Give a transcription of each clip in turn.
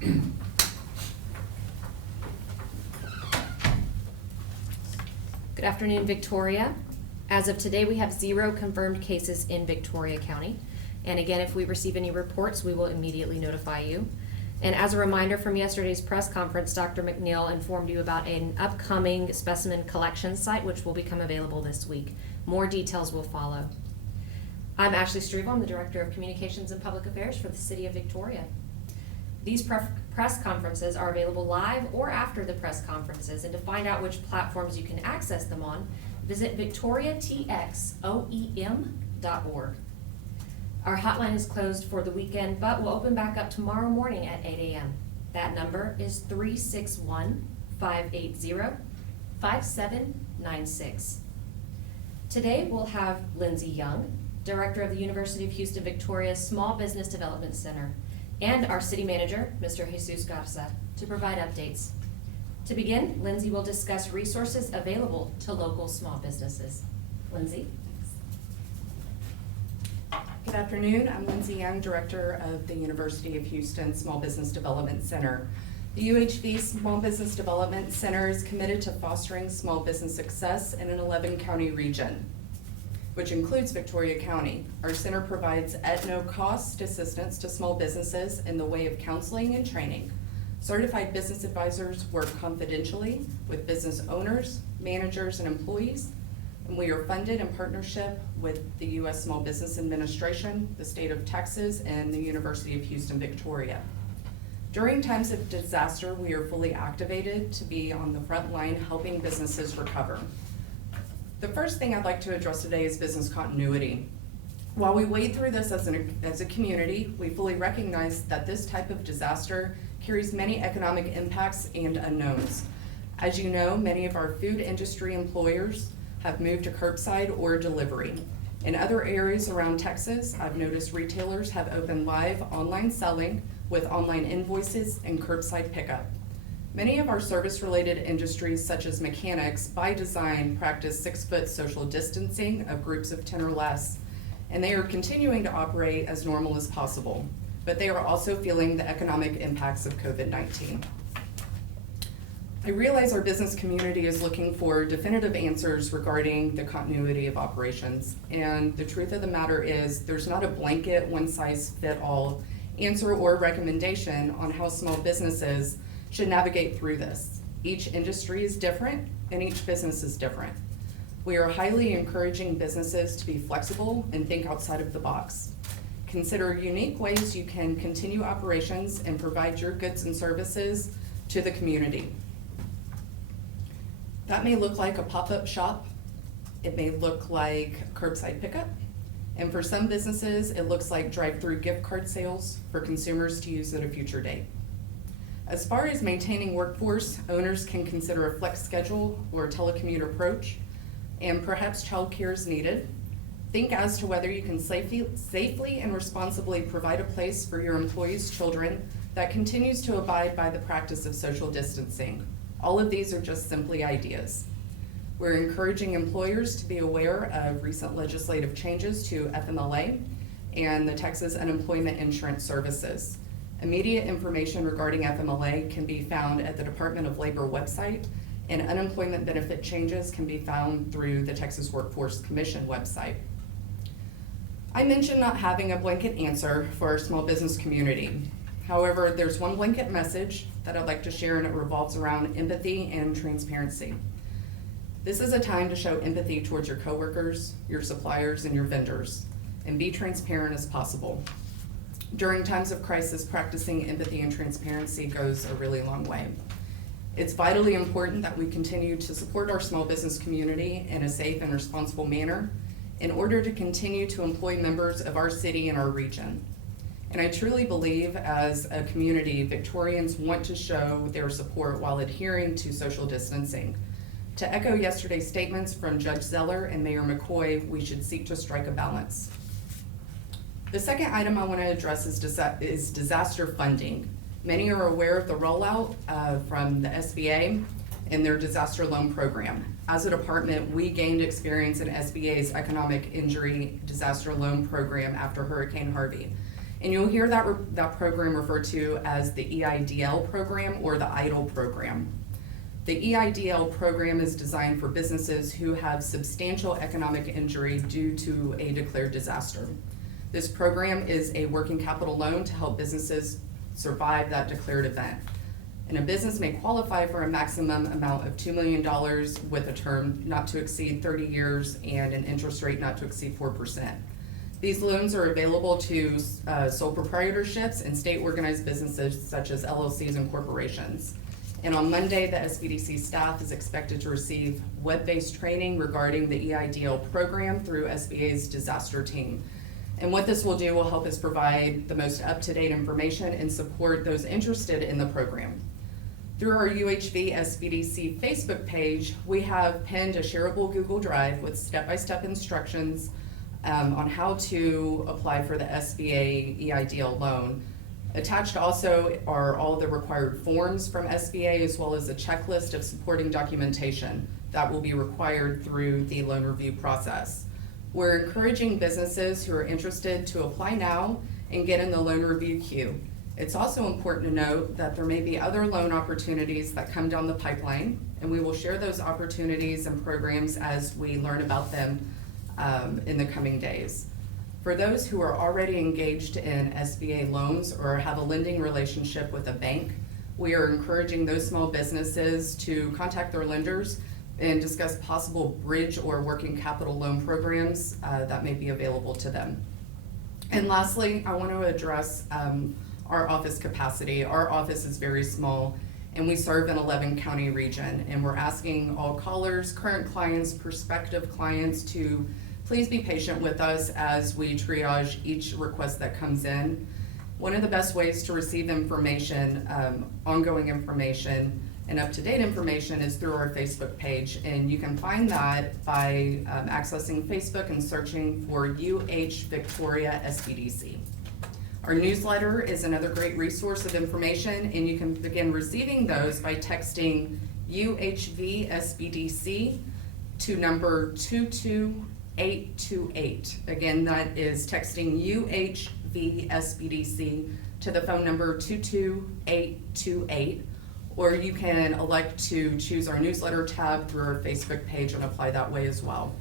Good afternoon, Victoria. As of today, we have 0 confirmed cases in Victoria County. And again, if we receive any reports, we will immediately notify you. And as a reminder from yesterday's press conference, Dr. McNeil informed you about an upcoming specimen collection site which will become available this week. More details will follow. I'm Ashley Struve. I'm the Director of Communications and Public Affairs for the City of Victoria. These press conferences are available live or after the press conferences, and to find out which platforms you can access them on, visit victoriatxoem.org. Our hotline is closed for the weekend, but will open back up tomorrow morning at 8 a.m. That number is 361-580-5796. Today we'll have Lindsay Young, Director of the University of Houston Victoria's Small Business Development Center, and our City Manager, Mr. Jesus Garza, to provide updates. To begin, Lindsay will discuss resources available to local small businesses. Lindsay? Good afternoon. I'm Lindsay Young, Director of the University of Houston Small Business Development Center. The UHV Small Business Development Center is committed to fostering small business success in an 11-county region, which includes Victoria County. Our center provides at no cost assistance to small businesses in the way of counseling and training. Certified business advisors work confidentially with business owners, managers, and employees, and we are funded in partnership with the U.S. Small Business Administration, the State of Texas, and the University of Houston, Victoria. During times of disaster, we are fully activated to be on the front line helping businesses recover. The first thing I'd like to address today is business continuity. While we wade through this as a community, we fully recognize that this type of disaster carries many economic impacts and unknowns. As you know, many of our food industry employers have moved to curbside or delivery. In other areas around Texas, I've noticed retailers have opened live online selling with online invoices and curbside pickup. Many of our service-related industries, such as mechanics, by design practice 6-foot social distancing of groups of 10 or less, and they are continuing to operate as normal as possible, but they are also feeling the economic impacts of COVID-19. I realize our business community is looking for definitive answers regarding the continuity of operations, and the truth of the matter is there's not a blanket one-size-fit-all answer or recommendation on how small businesses should navigate through this. Each industry is different and each business is different. We are highly encouraging businesses to be flexible and think outside of the box. Consider unique ways you can continue operations and provide your goods and services to the community. That may look like a pop-up shop. It may look like curbside pickup. And for some businesses, it looks like drive-through gift card sales for consumers to use at a future date. As far as maintaining workforce, owners can consider a flex schedule or a telecommute approach, and perhaps childcare is needed. Think as to whether you can safely and responsibly provide a place for your employees' children that continues to abide by the practice of social distancing. All of these are just simply ideas. We're encouraging employers to be aware of recent legislative changes to FMLA and the Texas Unemployment Insurance Services. Immediate information regarding FMLA can be found at the Department of Labor website, and unemployment benefit changes can be found through the Texas Workforce Commission website. I mentioned not having a blanket answer for our small business community. However, there's one blanket message that I'd like to share, and it revolves around empathy and transparency. This is a time to show empathy towards your coworkers, your suppliers, and your vendors, and be transparent as possible. During times of crisis, practicing empathy and transparency goes a really long way. It's vitally important that we continue to support our small business community in a safe and responsible manner in order to continue to employ members of our city and our region. And I truly believe as a community, Victorians want to show their support while adhering to social distancing. To echo yesterday's statements from Judge Zeller and Mayor McCoy, we should seek to strike a balance. The second item I want to address is disaster funding. Many are aware of the rollout from the SBA and their disaster loan program. As a department, we gained experience in SBA's economic injury disaster loan program after Hurricane Harvey. And you'll hear that program referred to as the EIDL program or the EIDL program. The EIDL program is designed for businesses who have substantial economic injury due to a declared disaster. This program is a working capital loan to help businesses survive that declared event. And a business may qualify for a maximum amount of $2 million with a term not to exceed 30 years and an interest rate not to exceed 4%. These loans are available to sole proprietorships and state-organized businesses such as LLCs and corporations. And on Monday, the SBDC staff is expected to receive web-based training regarding the EIDL program through SBA's disaster team. And what this will do will help us provide the most up-to-date information and support those interested in the program. Through our UHV SBDC Facebook page, we have pinned a shareable Google Drive with step-by-step instructions on how to apply for the SBA EIDL loan. Attached also are all the required forms from SBA as well as a checklist of supporting documentation that will be required through the loan review process. We're encouraging businesses who are interested to apply now and get in the loan review queue. It's also important to note that there may be other loan opportunities that come down the pipeline, and we will share those opportunities and programs as we learn about them in the coming days. For those who are already engaged in SBA loans or have a lending relationship with a bank, we are encouraging those small businesses to contact their lenders and discuss possible bridge or working capital loan programs that may be available to them. And lastly, I want to address our office capacity. Our office is very small and we serve an 11-county region, and we're asking all callers, current clients, prospective clients to please be patient with us as we triage each request that comes in. One of the best ways to receive information, ongoing information, and up-to-date information is through our Facebook page, and you can find that by accessing Facebook and searching for UH Victoria SBDC. Our newsletter is another great resource of information, and you can begin receiving those by texting UHV SBDC to number 22828. Again, that is texting UHV SBDC to the phone number 22828. Or you can elect to choose our newsletter tab through our Facebook page and apply that way as well.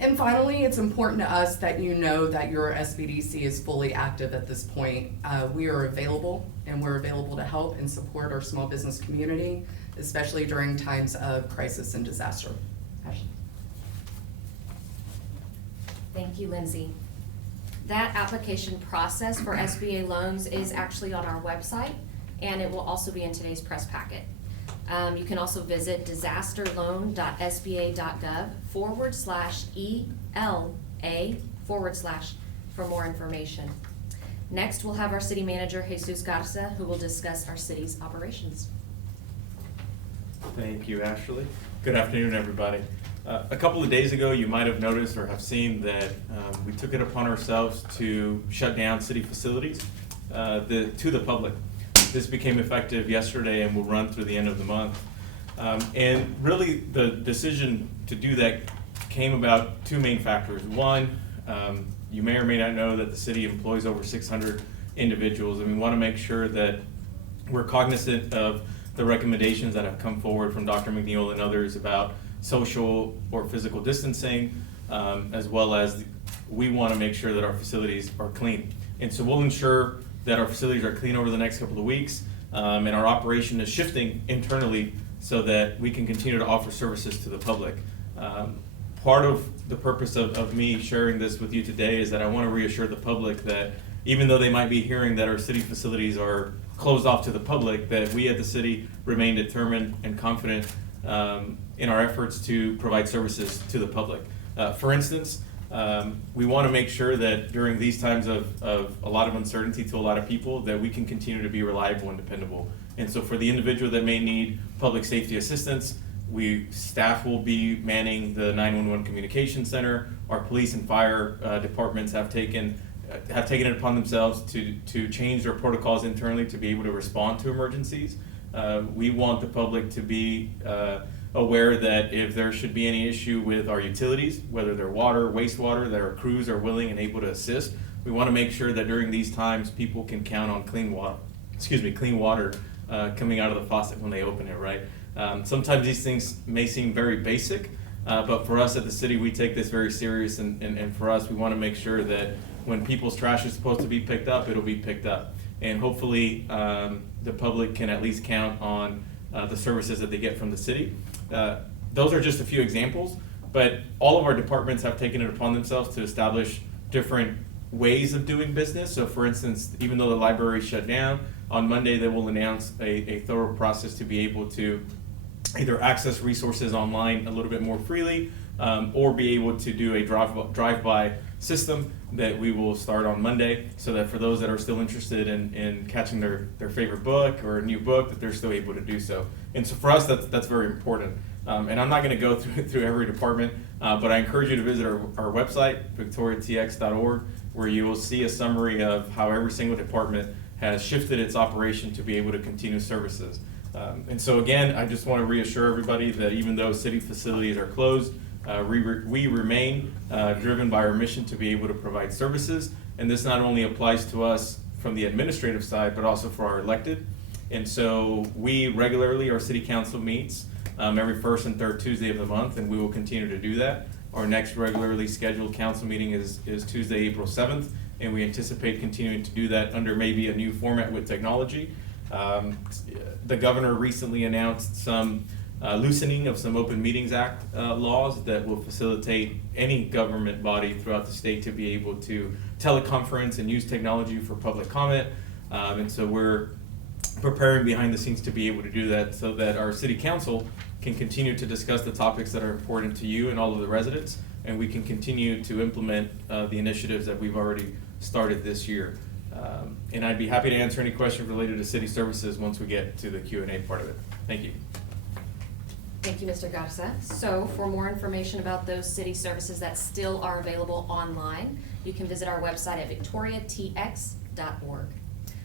And finally, it's important to us that you know that your SBDC is fully active at this point. We are available, and we're available to help and support our small business community, especially during times of crisis and disaster. Ashley. Thank you, Lindsay. That application process for SBA loans is actually on our website, and it will also be in today's press packet. You can also visit disasterloan.sba.gov/ELA/ for more information. Next, we'll have our city manager, Jesus Garza, who will discuss our city's operations. Thank you, Ashley. Good afternoon, everybody. A couple of days ago, you might have noticed or have seen that we took it upon ourselves to shut down city facilities to the public. This became effective yesterday and will run through the end of the month. And really, the decision to do that came about two main factors. One, you may or may not know that the city employs over 600 individuals, and we want to make sure that we're cognizant of the recommendations that have come forward from Dr. McNeil and others about social or physical distancing, as well as we want to make sure that our facilities are clean. And so we'll ensure that our facilities are clean over the next couple of weeks, and our operation is shifting internally so that we can continue to offer services to the public. Part of the purpose of me sharing this with you today is that I want to reassure the public that even though they might be hearing that our city facilities are closed off to the public, that we at the city remain determined and confident in our efforts to provide services to the public. For instance, we want to make sure that during these times of a lot of uncertainty to a lot of people, that we can continue to be reliable and dependable. And so for the individual that may need public safety assistance, staff will be manning the 911 communication center. Our police and fire departments have taken it upon themselves to change their protocols internally to be able to respond to emergencies. We want the public to be aware that if there should be any issue with our utilities, whether they're water, wastewater, that our crews are willing and able to assist. We want to make sure that during these times, people can count on clean water coming out of the faucet when they open it, right? Sometimes these things may seem very basic, but for us at the city, we take this very serious, and for us, we want to make sure that when people's trash is supposed to be picked up, it'll be picked up. And hopefully, the public can at least count on the services that they get from the city. Those are just a few examples, but all of our departments have taken it upon themselves to establish different ways of doing business. So for instance, even though the library shut down, on Monday they will announce a thorough process to be able to either access resources online a little bit more freely, or be able to do a drive-by system that we will start on Monday, so that for those that are still interested in catching their favorite book or a new book, that they're still able to do so. And so for us, that's very important. And I'm not going to go through every department, but I encourage you to visit our website, victoriatx.org, where you will see a summary of how every single department has shifted its operation to be able to continue services. And so again, I just want to reassure everybody that even though city facilities are closed, we remain driven by our mission to be able to provide services. And this not only applies to us from the administrative side, but also for our elected. And so we regularly, our city council meets every first and third Tuesday of the month, and we will continue to do that. Our next regularly scheduled council meeting is Tuesday, April 7th, and we anticipate continuing to do that under maybe a new format with technology. The governor recently announced some loosening of some Open Meetings Act laws that will facilitate any government body throughout the state to be able to teleconference and use technology for public comment. And so we're preparing behind the scenes to be able to do that, so that our city council can continue to discuss the topics that are important to you and all of the residents, and we can continue to implement the initiatives that we've already started this year. And I'd be happy to answer any questions related to city services once we get to the Q&A part of it. Thank you. Thank you, Mr. Garza. So for more information about those city services that still are available online, you can visit our website at victoriatx.org.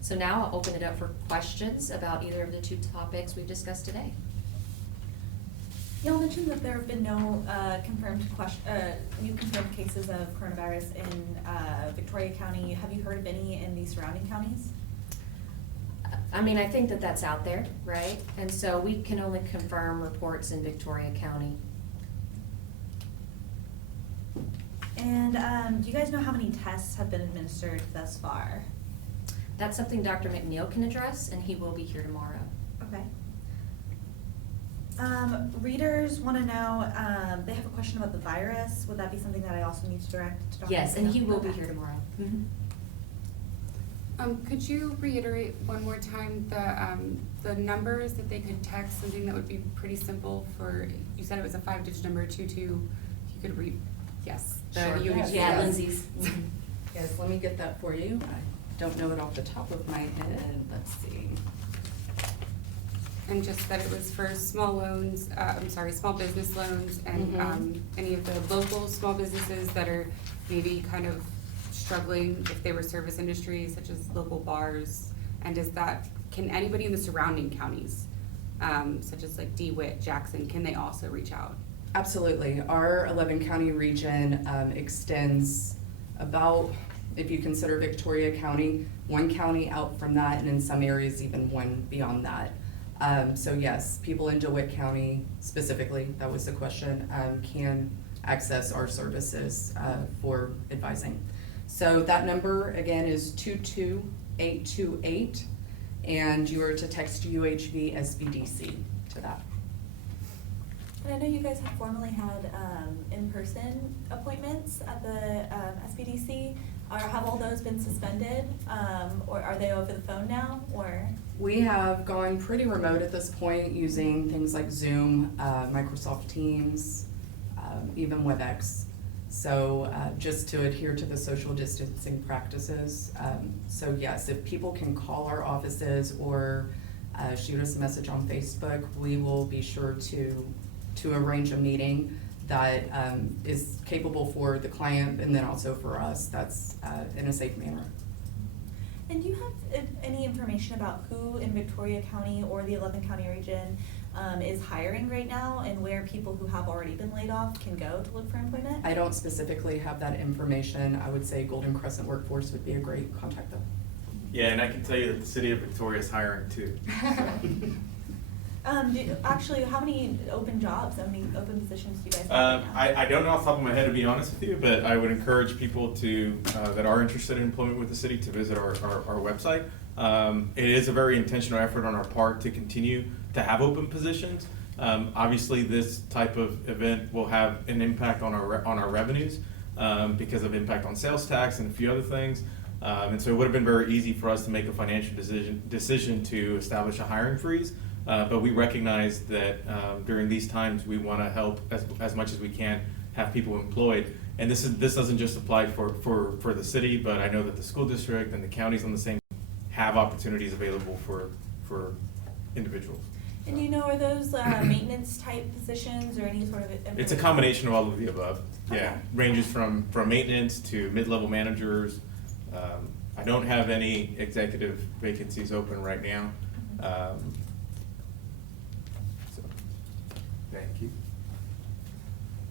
So now I'll open it up for questions about either of the two topics we've discussed today. Y'all mentioned that there have been no new confirmed cases of coronavirus in Victoria County. Have you heard of any in the surrounding counties? I mean, I think that that's out there, right? And so we can only confirm reports in Victoria County. And do you guys know how many tests have been administered thus far? That's something Dr. McNeil can address, and he will be here tomorrow. Okay. Readers want to know, they have a question about the virus. Would that be something that I also need to direct to Dr. Yes, and he will be Okay. here tomorrow. Could you reiterate one more time the numbers that they could text, something that would be pretty simple for, you said it was a 5-digit number, 22, you could read, yes. Sure. Yeah, Yes. Lindsay's. Yes, let me get that for you. I don't know it off the top of my head. Let's see. And just that it was for small loans, small business loans, and any of the local small businesses that are maybe kind of struggling if they were service industries, such as local bars. And can anybody in the surrounding counties, such as like DeWitt, Jackson, can they also reach out? Absolutely. Our 11-county region extends about, if you consider Victoria County, one county out from that, and in some areas even one beyond that. So yes, people in DeWitt County specifically, that was the question, can access our services for advising. So that number again is 22828, and you are to text UHV SBDC to that. And I know you guys have formerly had in-person appointments at the SBDC. Have all those been suspended, or are they over the phone now, or? We have gone pretty remote at this point using things like Zoom, Microsoft Teams, even WebEx. So just to adhere to the social distancing practices. So yes, if people can call our offices or shoot us a message on Facebook, we will be sure to arrange a meeting that is capable for the client and then also for us, that's in a safe manner. And do you have any information about who in Victoria County or the 11 county region is hiring right now and where people who have already been laid off can go to look for employment? I don't specifically have that information. I would say Golden Crescent Workforce would be a great contact though. Yeah, and I can tell you that the city of Victoria is hiring too. Actually, how many open jobs, how many open positions do you guys have right now? I don't know off the top of my head, to be honest with you, but I would encourage people to, that are interested in employment with the city to visit our website. It is a very intentional effort on our part to continue to have open positions. Obviously, this type of event will have an impact on our revenues because of impact on sales tax and a few other things. And so it would have been very easy for us to make a financial decision to establish a hiring freeze. But we recognize that during these times, we want to help as much as we can have people employed. And this doesn't just apply for the city, but I know that the school district and the counties on the same have opportunities available for individuals. And are those maintenance type positions or any sort of? It's a combination of all of the above. Yeah, Okay. ranges from maintenance to mid-level managers. I don't have any executive vacancies open right now. So, thank you.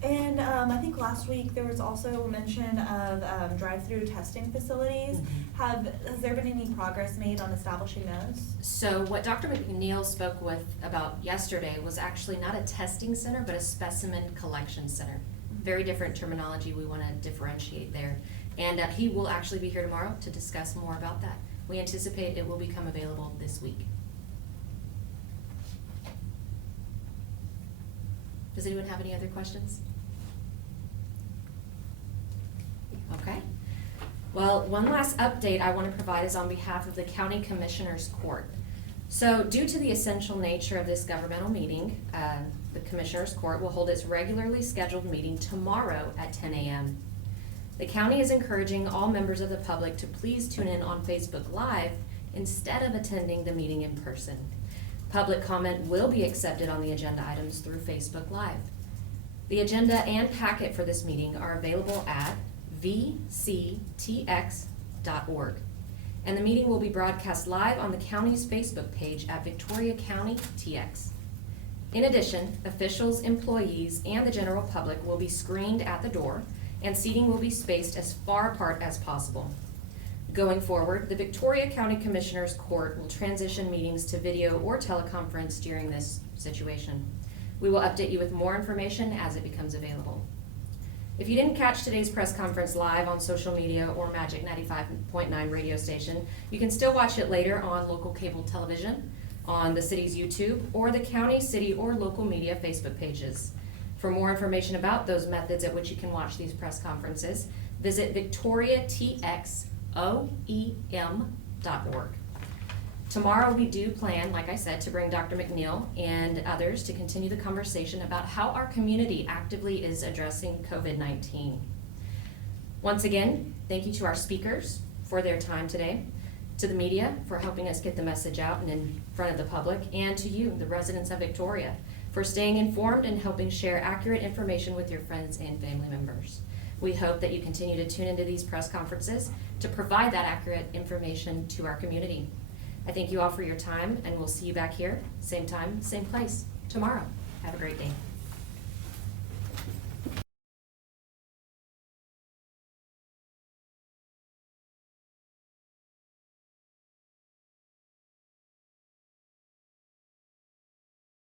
And I think last week there was also mention of drive-through testing facilities. Has there been any progress made on establishing those? So what Dr. McNeil spoke about yesterday was actually not a testing center, but a specimen collection center. Very different terminology, we want to differentiate there. And he will actually be here tomorrow to discuss more about that. We anticipate it will become available this week. Does anyone have any other questions? Okay. Well, one last update I want to provide is on behalf of the County Commissioners Court. So due to the essential nature of this governmental meeting, the Commissioners Court will hold its regularly scheduled meeting tomorrow at 10 a.m. The county is encouraging all members of the public to please tune in on Facebook Live instead of attending the meeting in person. Public comment will be accepted on the agenda items through Facebook Live. The agenda and packet for this meeting are available at vctx.org. And the meeting will be broadcast live on the county's Facebook page at Victoria County TX. In addition, officials, employees, and the general public will be screened at the door, and seating will be spaced as far apart as possible. Going forward, the Victoria County Commissioners Court will transition meetings to video or teleconference during this situation. We will update you with more information as it becomes available. If you didn't catch today's press conference live on social media or Magic 95.9 radio station, you can still watch it later on local cable television, on the city's YouTube, or the county, city, or local media Facebook pages. For more information about those methods at which you can watch these press conferences, visit victoriatxoem.org. Tomorrow we do plan, like I said, to bring Dr. McNeil and others to continue the conversation about how our community actively is addressing COVID-19. Once again, thank you to our speakers for their time today, to the media for helping us get the message out and in front of the public, and to you, the residents of Victoria, for staying informed and helping share accurate information with your friends and family members. We hope that you continue to tune into these press conferences to provide that accurate information to our community. I thank you all for your time, and we'll see you back here, same time, same place, tomorrow. Have a great day.